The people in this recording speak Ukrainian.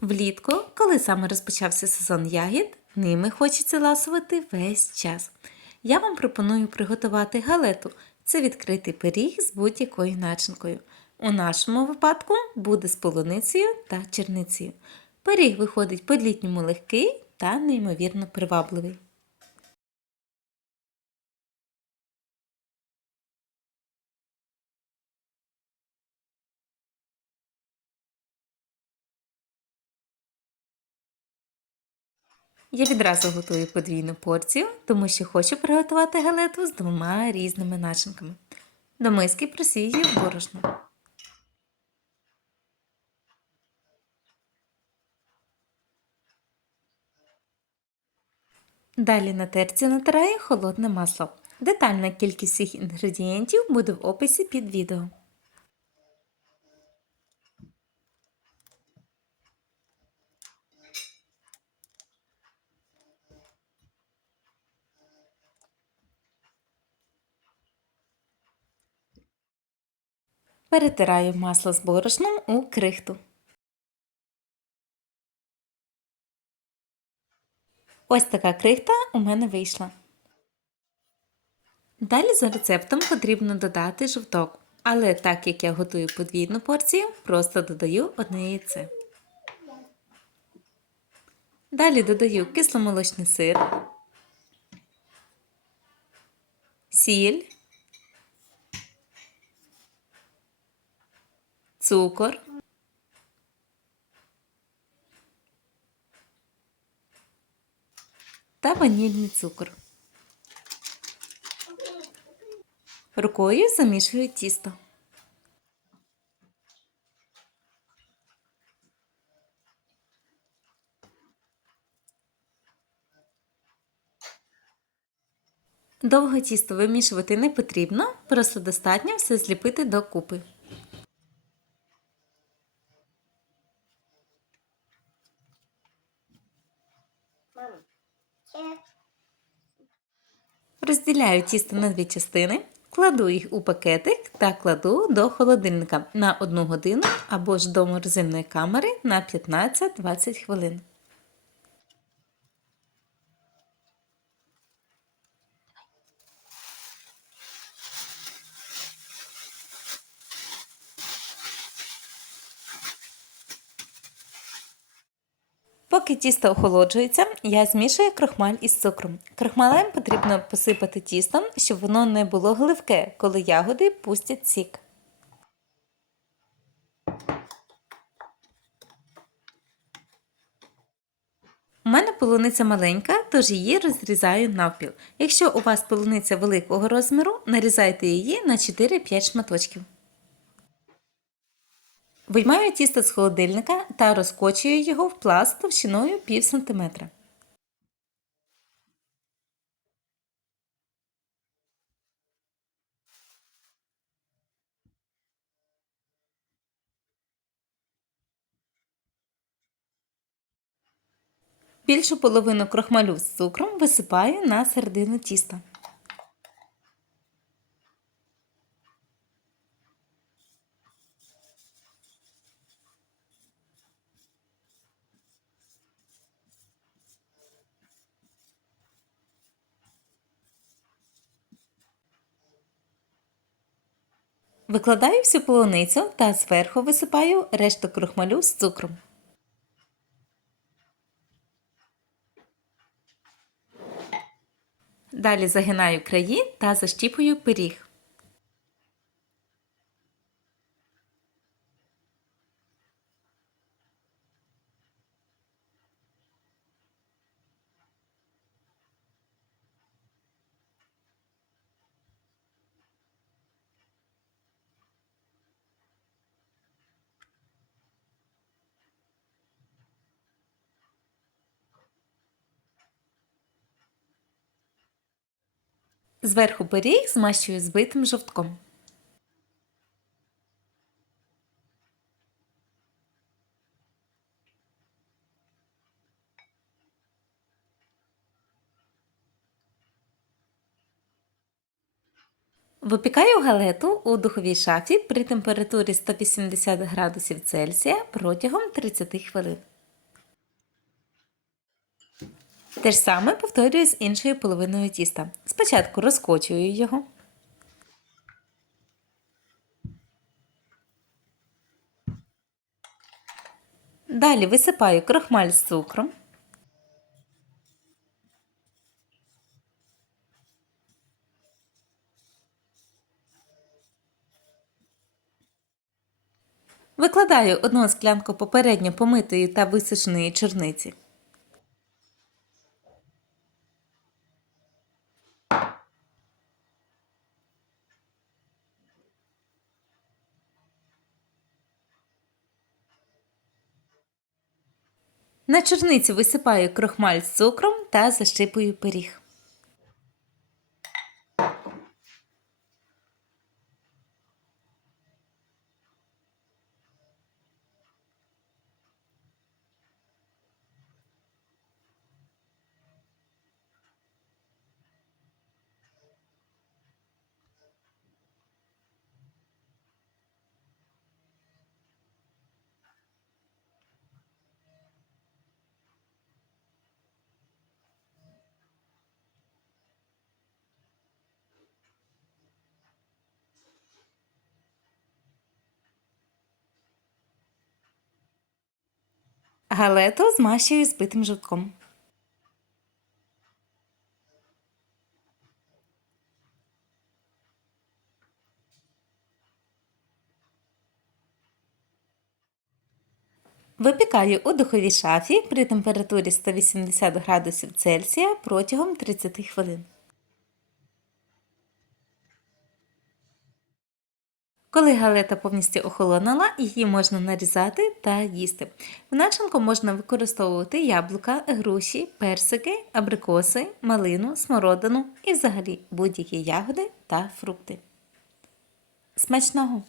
Влітку, коли саме розпочався сезон ягід, ними хочеться ласувати весь час. Я вам пропоную приготувати галету. Це відкритий пиріг з будь-якою начинкою. У нашому випадку буде з полуницею та черницею. Пиріг виходить по-літньому легкий та неймовірно привабливий. Я відразу готую подвійну порцію, тому що хочу приготувати галету з двома різними начинками. До миски просію борошно. Далі на терці натираю холодне масло. Детальна кількість всіх інгредієнтів буде в описі під відео. Перетираю масло з борошном у крихту. Ось така крихта у мене вийшла. Далі за рецептом потрібно додати жовток, але так як я готую подвійну порцію, просто додаю одне яйце. Далі додаю кисломолочний сир, сіль, цукор. Та ванільний цукор. Рукою замішую тісто. Довго тісто вимішувати не потрібно, просто достатньо все зліпити докупи. Розділяю тісто на дві частини, кладу їх у пакетик та кладу до холодильника на 1 годину або ж до морозильної камери на 15-20 хвилин. Поки тісто охолоджується, я змішую крохмаль із цукром. Крохмалем потрібно посипати тістом, щоб воно не було гливке, коли ягоди пустять сік. У мене полуниця маленька, тож її розрізаю навпіл. Якщо у вас полуниця великого розміру, нарізайте її на 4-5 шматочків. Виймаю тісто з холодильника та розкочую його в пласт товщиною пів сантиметра. Більшу половину крохмалю з цукром висипаю на середину тіста. Викладаю всю полуницю та зверху висипаю решту крухмалю з цукром. Далі загинаю краї та защіпую пиріг. Зверху пиріг змащую збитим жовтком. Випікаю галету у духовій шафі при температурі 180 градусів Цельсія протягом 30 хвилин. Те ж саме повторюю з іншою половиною тіста. Спочатку розкочую його. Далі висипаю крохмаль з цукром. Викладаю одну склянку попередньо помитої та висушеної чорниці. На чорницю висипаю крохмаль з цукром та защипую пиріг. Галету змащую збитим жовтком. Випікаю у духовій шафі при температурі 180 градусів Цельсія протягом 30 хвилин. Коли галета повністю охолонула, її можна нарізати та їсти. В начинку можна використовувати яблука, груші, персики, абрикоси, малину, смородину і взагалі будь-які ягоди та фрукти. Смачного!